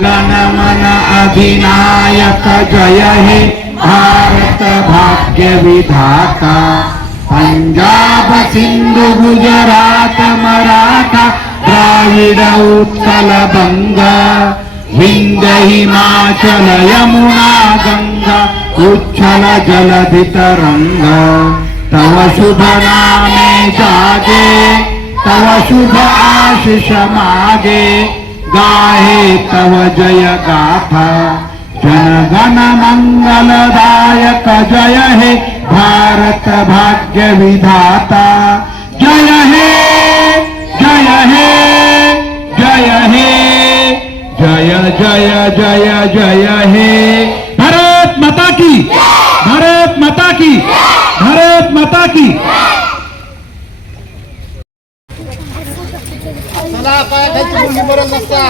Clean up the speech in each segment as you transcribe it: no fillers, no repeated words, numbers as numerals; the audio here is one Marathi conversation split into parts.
गणमन अधिनायक जय हे भारत भाग्य विधाता। पंजाब सिंधु गुजरात मराठा द्राविड उत्कल बंगा विंध्य हिमाचल यमुना गंगा उच्छल जलधि तरंगा। तव शुभ नामे जागे तव शुभ आशीष मागे गाहे तव जय गाथा। जनगण मंगलदायक जय हे भारत भाग्य विधाता। जय हे जय हे जय हे जय जय जय जय हे। भारत माता की भारत माता की भारत माता की। चला पाय खायची मुलगी मरण नसता।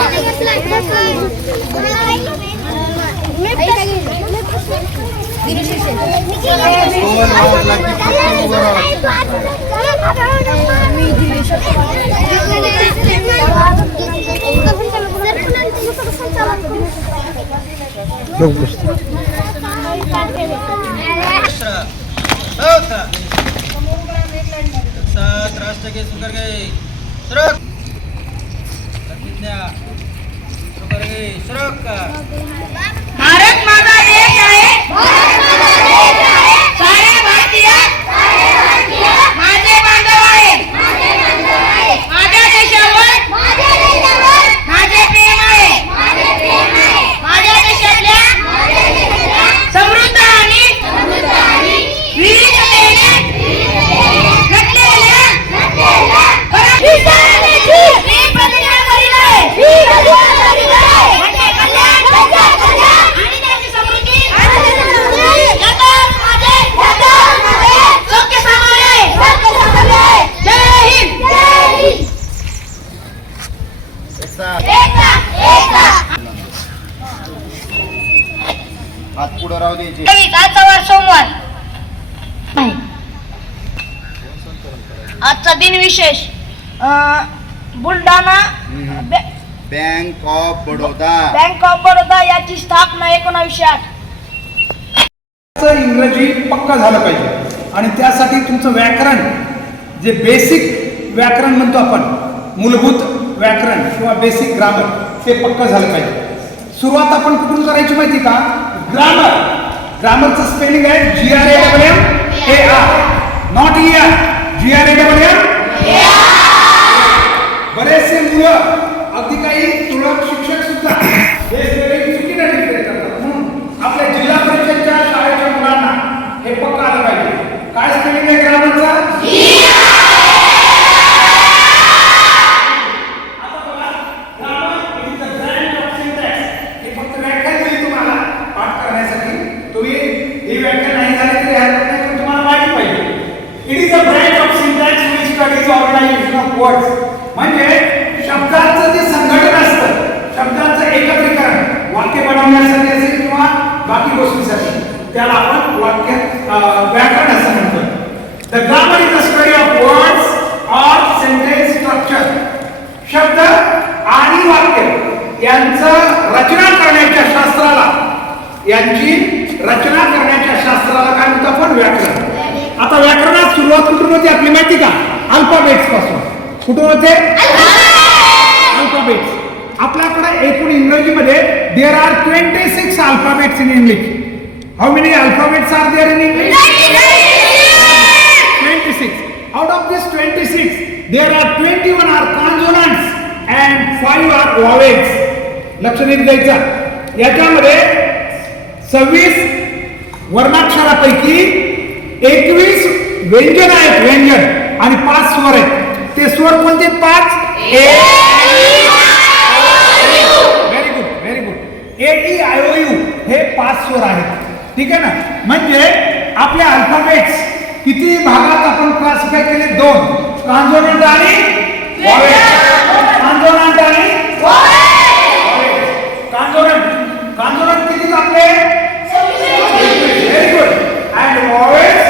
राष्ट्र के सुकर गए सुरक सुकर गए सुरक। भारत माता देश आहे सारे भारतीय माझे बांधव आहेत। माझ्या देशावर माझे प्रेम आहे। माझ्या देशातल्या समृद्ध आणि विविधतेने नटलेल्या हात पुढे राहू द्यायचे। आजचा वार सोमवार आजचा दिन विशेष बुलढाणा बँक ऑफ बडोदा याची स्थापना 1908। इंग्रजी पक्का झालं पाहिजे आणि त्यासाठी तुमचं व्याकरण जे बेसिक व्याकरण म्हणतो आपण मूलभूत व्याकरण किंवा बेसिक ग्रामर ते पक्का झालं पाहिजे। सुरुवात आपण कुठून करायची माहिती का? ग्रामर। ग्रामरचं स्पेलिंग आहे GRAMMAR नॉट ER GRAMMAR। बरेचसे मुलं अगदी काही तुरळक शिक्षक सुद्धा वेगवेगळे चुकीने डिक्लेअर करतात। म्हणून आपल्या जिल्हा परिषदच्या शाळेच्या मुलांना हे पक्का आलं पाहिजे। काय स्पेलिंग आहे ग्रामरचा? म्हणजे शब्दांचं जे संघटन असतं, शब्दांचं एकत्रीकरण वाक्य बनवण्यासाठी असेल किंवा बाकी गोष्टीसाठी, त्याला आपण वाक्य व्याकरण असं म्हणतो। The grammar is the study of words or sentence structure. शब्द आणि वाक्य यांचं रचना करण्याच्या शास्त्राला काय म्हणतो आपण? व्याकरण। आता व्याकरणात सुरुवात कुठून होती आपली माहिती का? अल्फाबेट्स पासून। कुठून होते? अल्फाबेट्स। आपल्याकडे एकूण इंग्रजीमध्ये there are 26 alphabets in English. How many alphabets are there in English? 26. Out of this 26 there are 21 are consonants and 5 are vowels. लक्ष द्यायचं, याच्यामध्ये 26 वर्णाक्षरापैकी 21 व्यंजन आहेत, व्यंजन, आणि 5 स्वर आहेत। ते स्वर कोणते? 5 very good very good. AEIOU हे 5 स्वर आहेत। ठीक आहे ना? म्हणजे आपले अल्फाबेट्स किती भागात आपण क्लासिफाय केले? 2, कॉन्सोनंट आणि वॉवेल। कॉन्सोनंट आणि कॉन्सोनंट किती आपले? Very good. And vowels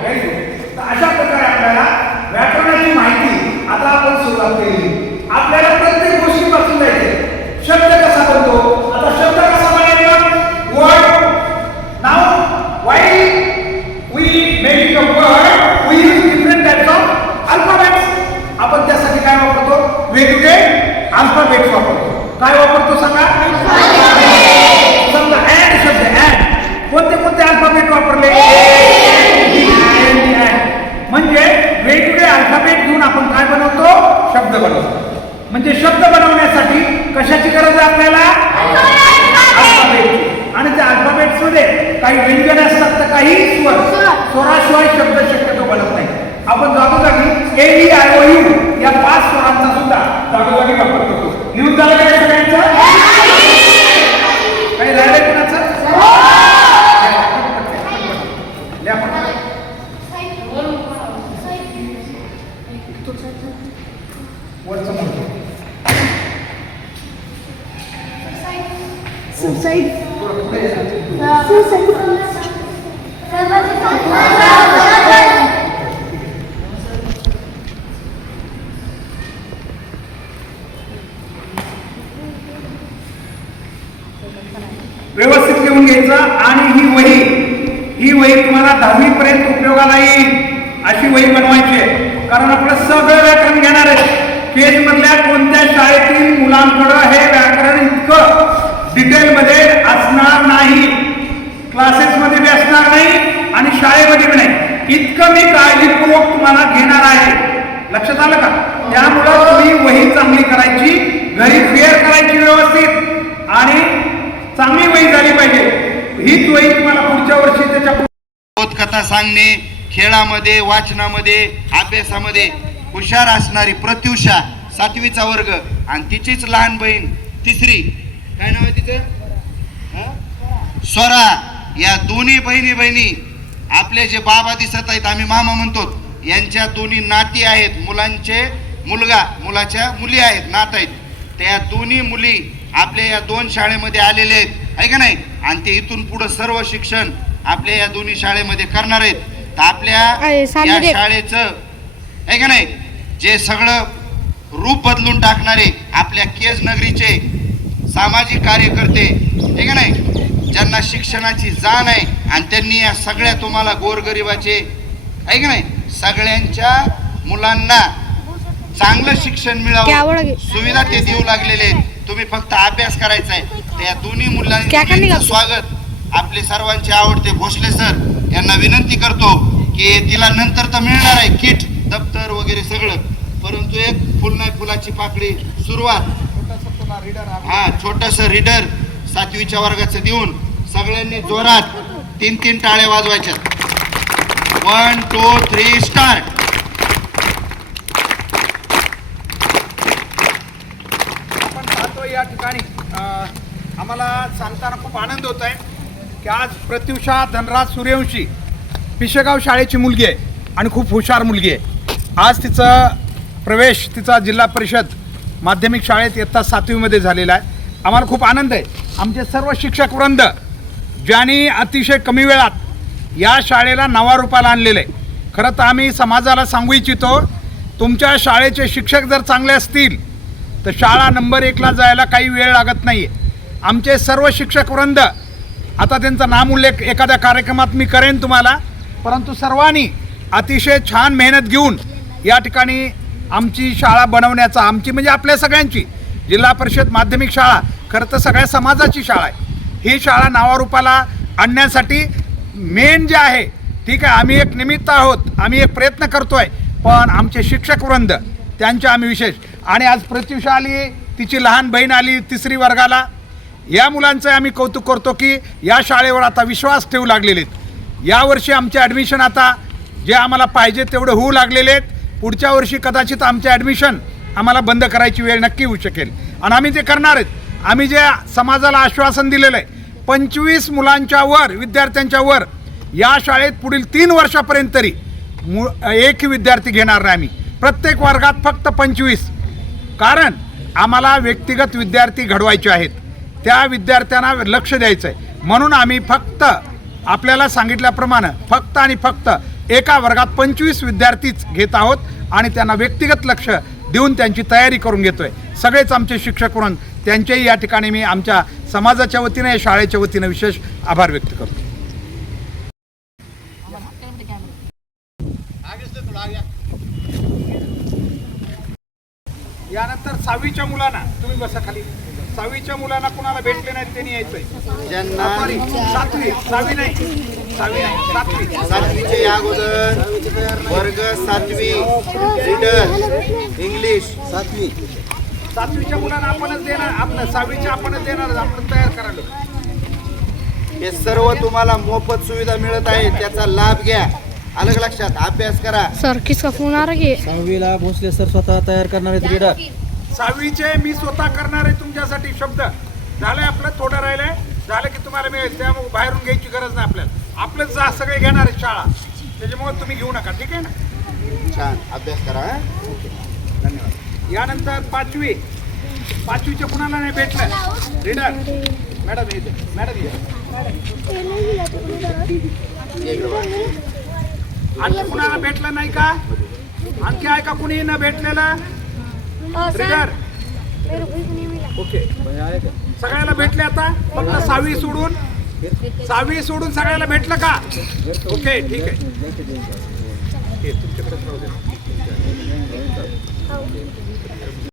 very good. अशा प्रकारे आपल्याला व्याकरणाची माहिती आता आपण सुरुवात केली। आपल्याला प्रत्येक गोष्टीपासून जायचे। अल्फाबेट वापरतो. काय वापरतो सांगा? समजा ऍड शब्द, ऍड कोणते कोणते अल्फाबेट वापरले? म्हणजे वेगवेगळे अल्फाबेट घेऊन आपण काय बनवतो? शब्द बनवतो. म्हणजे शब्द बनवण्यासाठी कशाची गरज आहे आपल्याला? अल्फाबेटची. आणि त्या अल्फाबेट्स मध्ये काही व्यंजन असतात तर काही स्वर. स्वराशिवाय शब्द शक्यतो बनत नाही. आपण जागोजागी AEIOU या 5 स्वरांचा सुद्धा जागोजागी वापर करतो. लिहून झालं काय सगळ्यांचं? काही राहिलंय कोणाचं? वरचं म्हणतो व्यवस्थित लिहून घ्यायचं. आणि ही वही तुम्हाला 10वी पर्यंत उपयोगाला येईल अशी वही बनवायची आहे. कारण आपलं सगळं व्याकरण घेणार आहे. केज मधल्या कोणत्या शाळेतील मुलांकडे हे व्याकरण इतकं डिटेलमध्ये असणार नाही. क्लासेसमध्ये बी असणार नाही आणि शाळेमध्ये बी नाही. इतकं मी काळजीपूर्वक तुम्हाला घेणार आहे. लक्षात आलं का? त्यामुळं तुम्ही वही चांगली करायची, घरी फेअर करायची व्यवस्थित आणि चांगली वही झाली पाहिजे. हीच वही तुम्हाला पुढच्या वर्षी त्याच्या कथा सांगणे, खेळामध्ये, वाचनामध्ये, अभ्यासामध्ये हुशार असणारी प्रत्युषा 7वीचा वर्ग आणि तिचीच लहान बहीण 3री, काय नाव आहे तिचं? स्वरा. या दोन्ही बहिणी आपले जे बाबा दिसत आहेत, आम्ही मामा म्हणतो, यांच्या दोन्ही नाती आहेत. मुलाच्या मुली आहेत, नात आहेत. त्या दोन्ही मुली आपल्या या 2 शाळेमध्ये आलेले आहेत, आहे का नाही? आणि ते इथून पुढे सर्व शिक्षण आपल्या या दोन्ही शाळेमध्ये करणार आहेत. तर आपल्या या शाळेचं, आहे का नाही, जे सगळं रूप बदलून टाकणारे आपल्या केज नगरीचे सामाजिक कार्यकर्ते, आहे का नाही, ज्यांना शिक्षणाची जाण आहे आणि त्यांनी या सगळ्या तुम्हाला गोरगरिबाचे, आहे का नाही, सगळ्यांच्या मुलांना चांगलं शिक्षण मिळावं सुविधा ते देऊ लागलेले आहेत. तुम्ही फक्त अभ्यास करायचा आहे. त्या दोन्ही मुलांचं स्वागत आपले सर्वांचे आवडते भोसले सर यांना विनंती करतो की तिला नंतर तर मिळणार आहे किट, दप्तर वगैरे सगळं, परंतु एक फुल नाही फुलाची पाकळी सुरुवात, छोटस रीडर 7वीच्या वर्गाचं देऊन सगळ्यांनी जोरात 3 टाळ्या वाजवायच्या. 1 2 3 स्टार्ट. आपण पाहतो या ठिकाणी आम्हाला सांगताना खूप आनंद होत आहे की आज प्रत्युषा धनराज सूर्यवंशी पिशेगाव शाळेची मुलगी आहे आणि खूप हुशार मुलगी आहे. आज तिचा प्रवेश तिचा जिल्हा परिषद माध्यमिक शाळेत इयत्ता 7वीमध्ये झालेला आहे. आम्हाला खूप आनंद आहे. आमचे सर्व शिक्षक वृंद ज्यांनी अतिशय कमी वेळात या शाळेला नावारूपाला आणलेलं आहे. खरं तर आम्ही समाजाला सांगू इच्छितो, तुमच्या शाळेचे शिक्षक जर चांगले असतील तर शाळा नंबर 1ला जायला काही वेळ लागत नाही आहे. आमचे सर्व शिक्षक वृंद, आता त्यांचा नामोल्लेख एखाद्या कार्यक्रमात मी करेन तुम्हाला, परंतु सर्वांनी अतिशय छान मेहनत घेऊन या ठिकाणी आमची शाळा बनवण्याचा, आमची म्हणजे आपल्या सगळ्यांची जिल्हा परिषद माध्यमिक शाळा खरं तर सगळ्या समाजाची शाळा आहे. ही शाळा नावारूपाला आणण्यासाठी मेन जे आहे, ठीक आहे, आम्ही एक निमित्त आहोत, आम्ही एक प्रयत्न करतो आहे, पण आमचे शिक्षक वृंद त्यांचे आम्ही विशेष. आणि आज प्रत्युषा आली, तिची लहान बहीण आली 3री वर्गाला. या मुलांचं आम्ही कौतुक करतो की या शाळेवर आता विश्वास ठेवू लागलेले आहेत. यावर्षी आमचे ॲडमिशन आता जे आम्हाला पाहिजे तेवढं होऊ लागलेले आहेत. पुढच्या वर्षी कदाचित आमचे ॲडमिशन आम्हाला बंद करायची वेळ नक्की येऊ शकेल आणि आम्ही ते करणार आहेत. आम्ही जे समाजाला आश्वासन दिलेलं आहे, 25 मुलांच्या वर, विद्यार्थ्यांच्या वर या शाळेत पुढील 3 वर्षापर्यंत तरी एकही विद्यार्थी घेणार नाही आम्ही. प्रत्येक वर्गात फक्त 25. कारण आम्हाला व्यक्तिगत विद्यार्थी घडवायचे आहेत, त्या विद्यार्थ्यांना लक्ष द्यायचं आहे. म्हणून आम्ही फक्त आपल्याला सांगितल्याप्रमाणे फक्त आणि फक्त एका वर्गात 25 विद्यार्थीच घेत आहोत आणि त्यांना व्यक्तिगत लक्ष देऊन त्यांची तयारी करून घेतो आहे. सगळेच आमचे शिक्षक म्हणून त्यांच्याही या ठिकाणी मी आमच्या समाजाच्या वतीने, शाळेच्या वतीने विशेष आभार व्यक्त करतो. यानंतर 6वीच्या मुलांना तुम्ही बसा खाली. 6वीच्या मुलांना कुणाला भेटले नाहीत त्यांनी यायचंय. ज्यांना सॉरी 7वी 6वी नाही 7वी 7वीचे या अगोदर वर्ग 7वी रीडर इंग्लिश 7वीच्या मुलांना आपणच देणार. आपलं 6वीच्या आपणच देणार. आपण तयार करायला. हे सर्व तुम्हाला मोफत सुविधा मिळत आहे, त्याचा लाभ घ्या. अलग लक्षात अभ्यास करा. सर किसका फोन आ रहा है? 6वीला भोसले सर स्वतः तयार करणार आहेत रीडर. 6वीचे मी स्वतः करणार आहे तुमच्यासाठी. शब्द झालंय आपलं, थोडं राहिलंय. झालं की तुम्हाला मिळेल. त्यामुळे बाहेरून घ्यायची गरज नाही आपल्याला. आपलंच जा सगळे घेणार आहे शाळा. त्याच्यामुळे तुम्ही घेऊ नका. ठीक आहे ना. छान अभ्यास करा. धन्यवाद. यानंतर 5वीच्या कुणाला नाही भेटलं रीडर? मॅडम येते. मॅडम आणखी कुणाला भेटलं नाही का? आणखी आहे का कुणी न भेटलेलं रीडर? ओके, सगळ्याला भेटले. आता फक्त 6वी सोडून सगळ्याला भेटलं का? ओके, ठीक आहे. तुमच्याकडे